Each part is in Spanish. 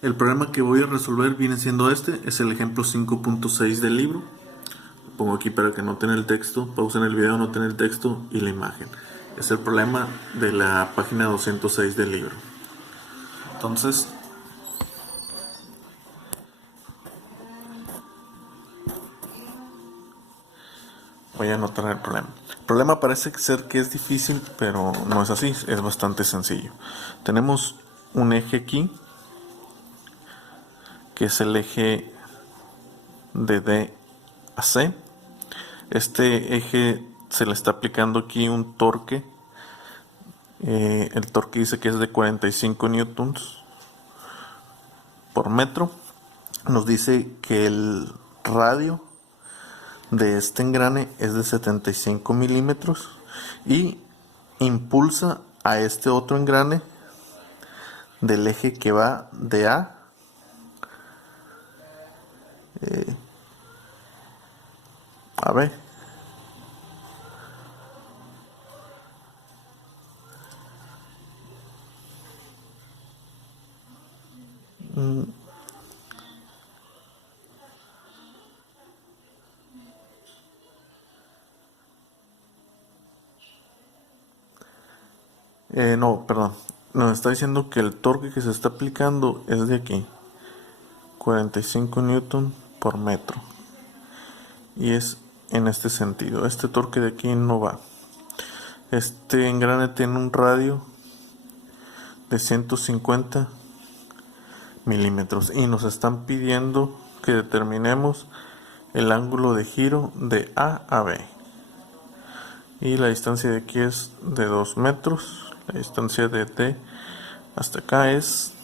El problema que voy a resolver viene siendo este, es el ejemplo 5.6 del libro. Lo pongo aquí para que noten el texto, pausen el video, noten el texto y la imagen. Es el problema de la página 206 del libro. Entonces, voy a anotar el problema. El problema parece ser que es difícil, pero no es así, es bastante sencillo. Tenemos un eje aquí, que es el eje de D a C. Este eje se le está aplicando aquí un torque. El torque dice que es de 45 newtons por metro. Nos dice que el radio de este engrane es de 75 milímetros y impulsa a este otro engrane del eje que va de A B. No, perdón. Nos está diciendo que el torque que se está aplicando es de aquí. 45 newton por metro. Y es en este sentido. Este torque de aquí no va. Este engrane tiene un radio de 150 milímetros. Y nos están pidiendo que determinemos el ángulo de giro de A a B. Y la distancia de aquí es de 2 metros. La distancia de D hasta acá es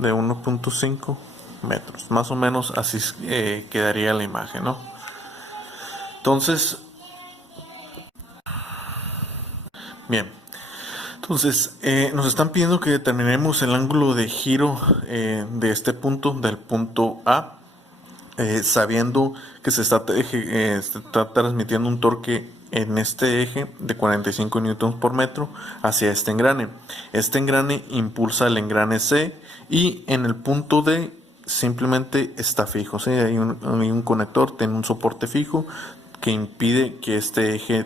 de 1.5 metros. Más o menos así quedaría la imagen, ¿no? Entonces, bien. Entonces, nos están pidiendo que determinemos el ángulo de giro de este punto, del punto A, sabiendo que se está transmitiendo un torque en este eje de 45 newtons por metro hacia este engrane. Este engrane impulsa el engrane C y en el punto D simplemente está fijo, ¿sí? Hay un conector, tiene un soporte fijo que impide que este eje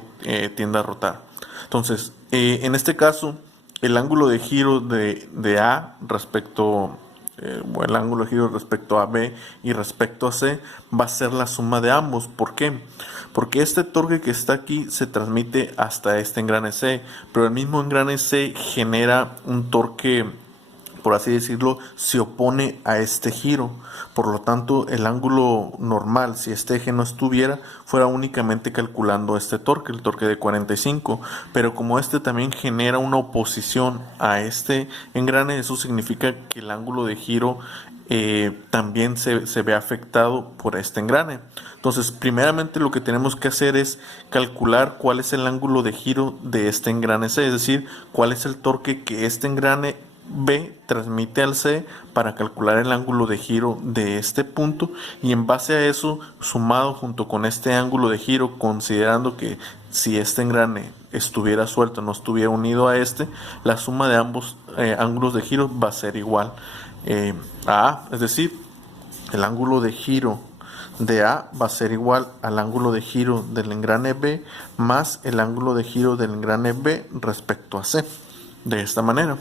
tienda a rotar. Entonces, en este caso, el ángulo de giro de A respecto el ángulo de giro respecto a B y respecto a C va a ser la suma de ambos. ¿Por qué? Porque este torque que está aquí se transmite hasta este engrane C, pero el mismo engrane C genera un torque, por así decirlo, se opone a este giro. Por lo tanto, el ángulo normal, si este eje no estuviera, fuera únicamente calculando este torque, el torque de 45. Pero como este también genera una oposición a este engrane, eso significa que el ángulo de giro también se ve afectado por este engrane. Entonces, primeramente lo que tenemos que hacer es calcular cuál es el ángulo de giro de este engrane C, es decir, cuál es el torque que este engrane B transmite al C para calcular el ángulo de giro de este punto, y en base a eso, sumado junto con este ángulo de giro, considerando que si este engrane estuviera suelto, no estuviera unido a este, la suma de ambos ángulos de giro va a ser igual a A, es decir, el ángulo de giro de A va a ser igual al ángulo de giro del engrane B más el ángulo de giro del engrane B respecto a C, de esta manera.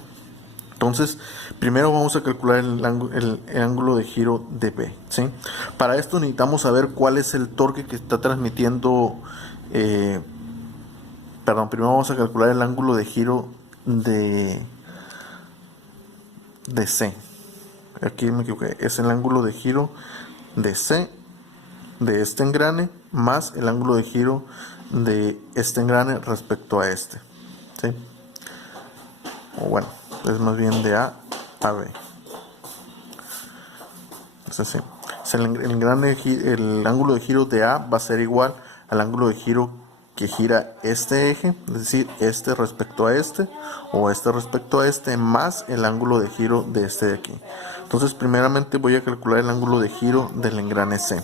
Entonces, primero vamos a calcular el ángulo de giro de B, ¿sí? Para esto necesitamos saber cuál es el torque que está transmitiendo, primero vamos a calcular el ángulo de giro de C. Aquí me equivoqué, es el ángulo de giro de C, de este engrane, más el ángulo de giro de este engrane respecto a este, ¿sí? O bueno, es más bien de A a B. Entonces, sí, el ángulo de giro de A va a ser igual al ángulo de giro que gira este eje, es decir, este respecto a este, o este respecto a este, más el ángulo de giro de este de aquí. Entonces, primeramente voy a calcular el ángulo de giro del engrane C.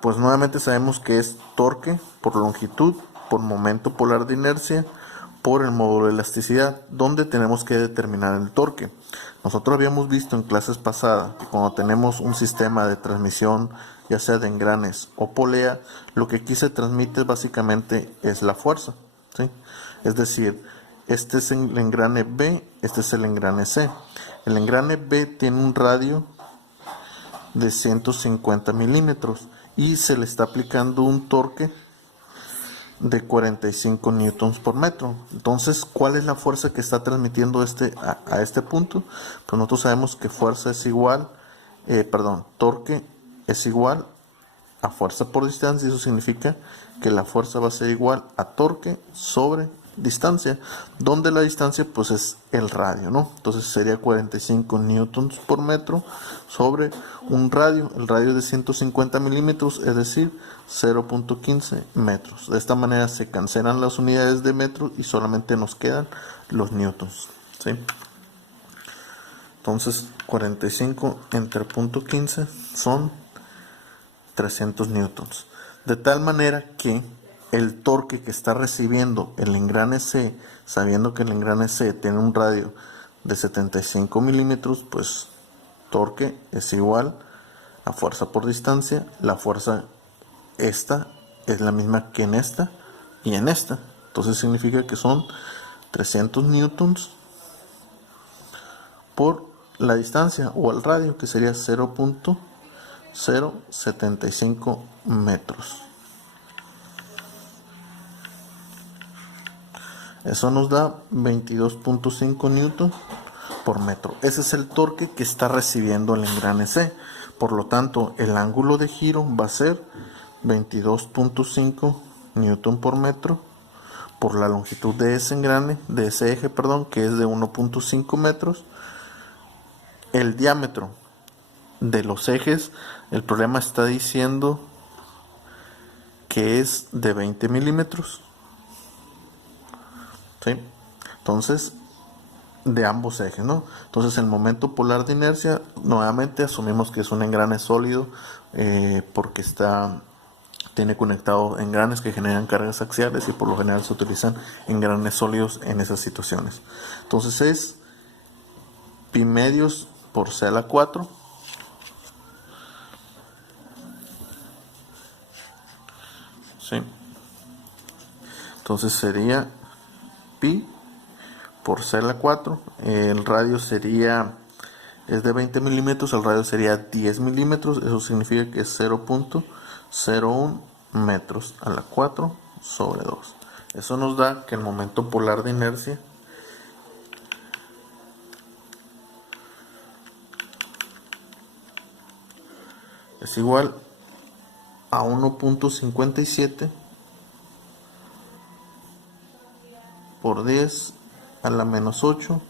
Pues nuevamente sabemos que es torque por longitud, por momento polar de inercia, por el módulo de elasticidad, donde tenemos que determinar el torque. Nosotros habíamos visto en clases pasadas que cuando tenemos un sistema de transmisión, ya sea de engranes o polea, lo que aquí se transmite básicamente es la fuerza, ¿sí? Es decir, este es el engrane B, este es el engrane C. El engrane B tiene un radio de 150 milímetros y se le está aplicando un torque de 45 newtons por metro. Entonces, ¿cuál es la fuerza que está transmitiendo a este punto? Pues nosotros sabemos que fuerza es igual, torque es igual a fuerza por distancia. Eso significa que la fuerza va a ser igual a torque sobre distancia, donde la distancia pues es el radio, ¿no? Entonces sería 45 newtons por metro sobre un radio, el radio de 150 milímetros, es decir, 0.15 metros. De esta manera se cancelan las unidades de metro y solamente nos quedan los newtons, ¿sí? Entonces 45 entre 0.15 son 300 newtons. De tal manera que el torque que está recibiendo el engrane C, sabiendo que el engrane C tiene un radio de 75 milímetros, pues torque es igual a fuerza por distancia. La fuerza esta es la misma que en esta y en esta. Entonces significa que son 300 newtons por la distancia o el radio, que sería 0.075 metros. Eso nos da 22.5 newtons por metro. Ese es el torque que está recibiendo el engrane C. Por lo tanto, el ángulo de giro va a ser 22.5 newton por metro por la longitud de ese engrane, de ese eje, que es de 1.5 metros. El diámetro de los ejes, el problema está diciendo que es de 20 milímetros. ¿Sí? Entonces, de ambos ejes, ¿no? Entonces, el momento polar de inercia, nuevamente asumimos que es un engrane sólido, porque tiene conectado engranes que generan cargas axiales y por lo general se utilizan engranes sólidos en esas situaciones. Entonces es pi medios por C a la 4. ¿Sí? Entonces sería pi por C a la 4. El radio es de 20 milímetros, el radio sería 10 milímetros. Eso significa que es 0.01 metros a la 4 sobre 2. Eso nos da que el momento polar de inercia es igual a 1.57 por 10 a la menos 8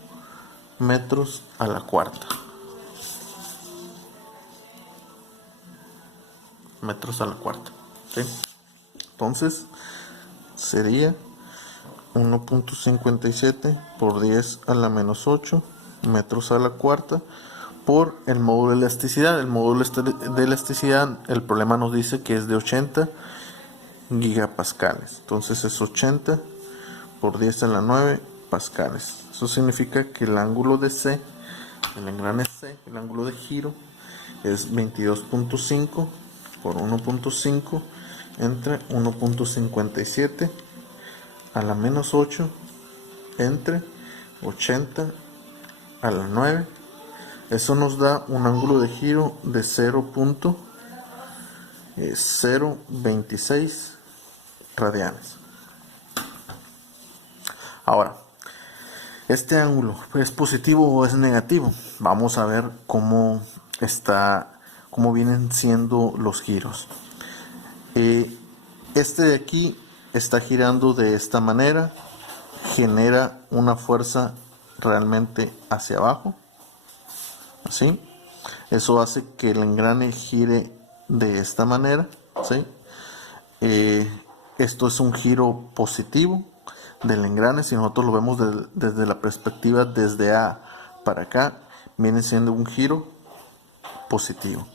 metros a la cuarta. Metros a la cuarta. ¿Sí? Entonces sería 1.57 por 10 a la menos 8 metros a la cuarta por el módulo de elasticidad. El módulo de elasticidad, el problema nos dice que es de 80 gigapascales. Entonces es 80 por 10 a la 9 pascales. Eso significa que el ángulo de C, el engrane C, el ángulo de giro, es 22.5 por 1.5 entre 1.57 a la menos 8 entre 80 a la 9. Eso nos da un ángulo de giro de 0.026 radianes. Ahora, ¿este ángulo es positivo o es negativo? Vamos a ver cómo vienen siendo los giros. Este de aquí está girando de esta manera, genera una fuerza realmente hacia abajo, así. Eso hace que el engrane gire de esta manera, ¿sí? Esto es un giro positivo del engrane. Si nosotros lo vemos desde la perspectiva desde A para acá, viene siendo un giro positivo.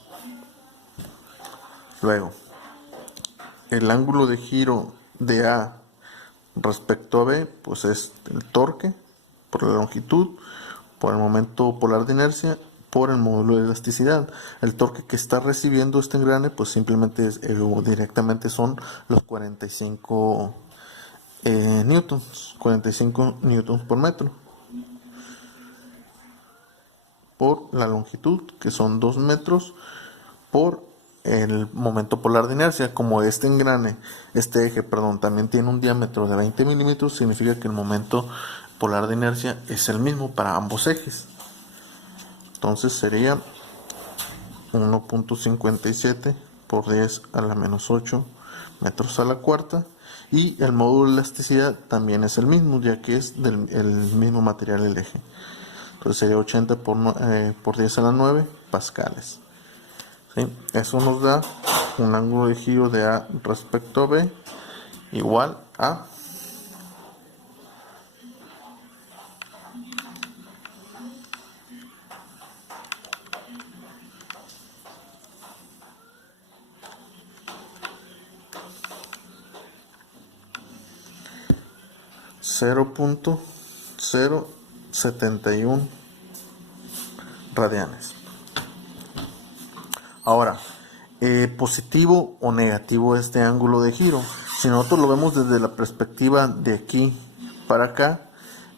Luego, el ángulo de giro de A respecto a B, pues es el torque por la longitud, por el momento polar de inercia, por el módulo de elasticidad. El torque que está recibiendo este engrane, pues simplemente directamente son los 45 newtons, 45 newtons por metro, por la longitud, que son 2 metros, por el momento polar de inercia. Como este engrane, este eje, perdón, también tiene un diámetro de 20 milímetros, significa que el momento polar de inercia es el mismo para ambos ejes. Entonces sería 1.57 por 10 a la menos 8 metros a la cuarta. Y el módulo de elasticidad también es el mismo, ya que es el mismo material el eje. Entonces sería 80 por 10 a la 9 pascales. ¿Sí? Eso nos da un ángulo de giro de A respecto a B igual a 0.071 radianes. Ahora, positivo o negativo este ángulo de giro. Si nosotros lo vemos desde la perspectiva de aquí para acá,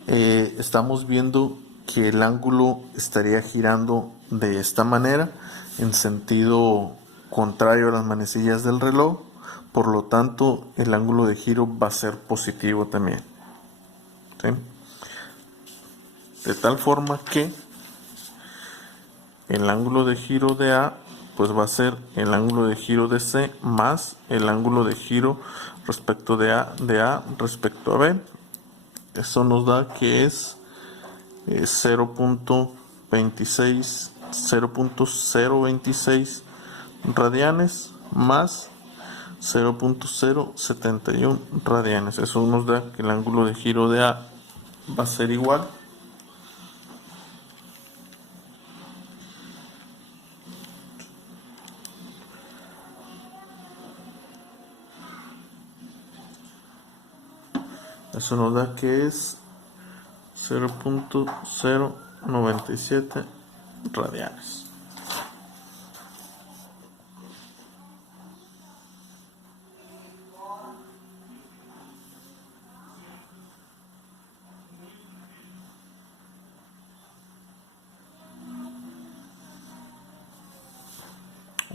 estamos viendo que el ángulo estaría girando de esta manera, en sentido contrario a las manecillas del reloj. Por lo tanto, el ángulo de giro va a ser positivo también. ¿Sí? De tal forma que el ángulo de giro de A pues va a ser el ángulo de giro de C más el ángulo de giro respecto de A respecto a B. Eso nos da que es 0.26 radianes más 0.071 radianes. Eso nos da que el ángulo de giro de A va a ser igual eso nos da que es 0.097 radianes.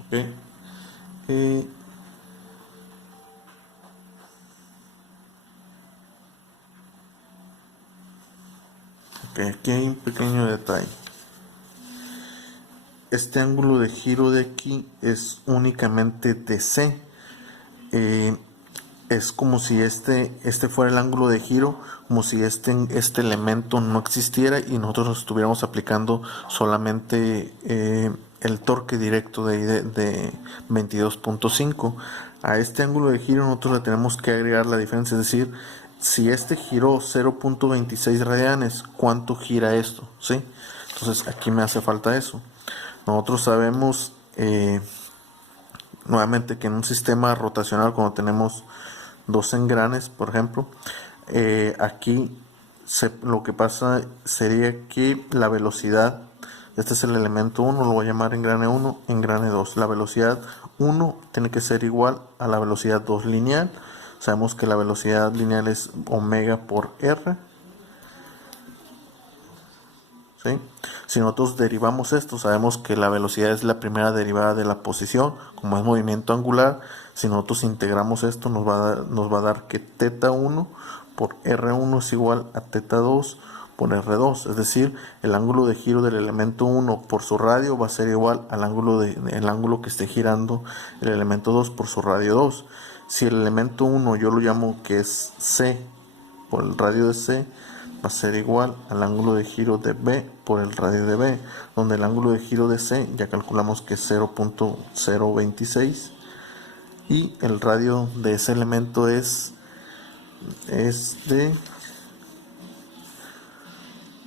Okay. Aquí hay un pequeño detalle. Este ángulo de giro de aquí es únicamente de C. Es como si este fuera el ángulo de giro, como si este elemento no existiera y nosotros estuviéramos aplicando solamente el torque directo de 22.5. A este ángulo de giro nosotros le tenemos que agregar la diferencia, es decir, si este giró 0.26 radianes, ¿cuánto gira esto? ¿Sí? Entonces aquí me hace falta eso. Nosotros sabemos nuevamente que en un sistema rotacional, cuando tenemos dos engranes, por ejemplo, aquí lo que pasa sería que la velocidad, este es el elemento 1, lo voy a llamar engrane 1, engrane 2. La velocidad 1 tiene que ser igual a la velocidad 2 lineal. Sabemos que la velocidad lineal es omega por R. ¿Sí? Si nosotros derivamos esto, sabemos que la velocidad es la primera derivada de la posición, como es movimiento angular. Si nosotros integramos esto, nos va a dar que θ1 por R1 es igual a θ2 por R2, es decir, el ángulo de giro del elemento 1 por su radio va a ser igual al ángulo que esté girando el elemento 2 por su radio 2. Si el elemento 1 yo lo llamo que es C por el radio de C, va a ser igual al ángulo de giro de B por el radio de B, donde el ángulo de giro de C ya calculamos que es 0.026 y el radio de ese elemento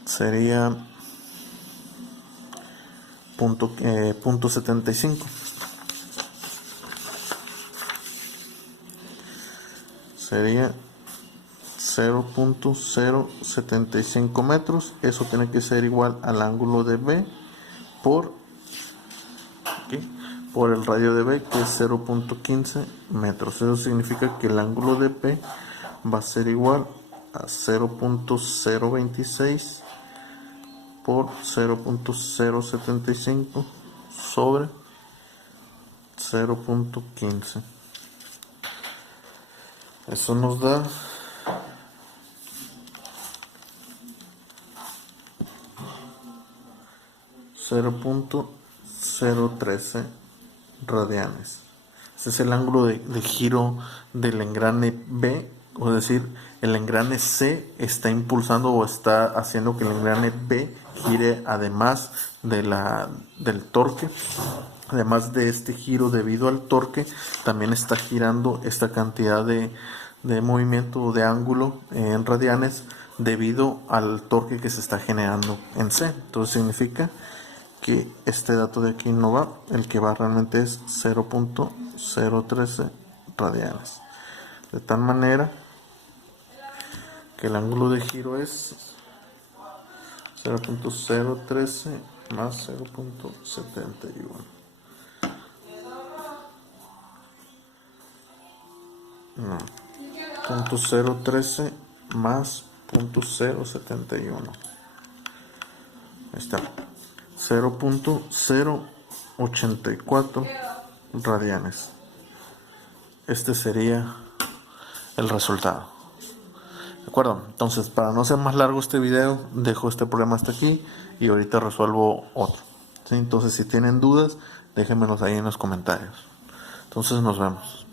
sería punto 75. Sería 0.075 metros. Eso tiene que ser igual al ángulo de B por el radio de B, que es 0.15 metros. Eso significa que el ángulo de P va a ser igual a 0.026 por 0.075 sobre 0.15. Eso nos da 0.013 radianes. Este es el ángulo de giro del engrane B, es decir, el engrane C está impulsando o está haciendo que el engrane B gire, además del torque. Además de este giro debido al torque, también está girando esta cantidad de movimiento o de ángulo en radianes debido al torque que se está generando en C. Entonces significa que este dato de aquí no va, el que va realmente es 0.013 radianes. De tal manera que el ángulo de giro es 0.013 más 0.71. No, 0.013 más 0.071. Ahí está. 0.084 radianes. Este sería el resultado. ¿De acuerdo? Entonces, para no ser más largo este video, dejo este problema hasta aquí y ahorita resuelvo otro. ¿Sí? Entonces, si tienen dudas, déjenmelos ahí en los comentarios. Entonces, nos vemos.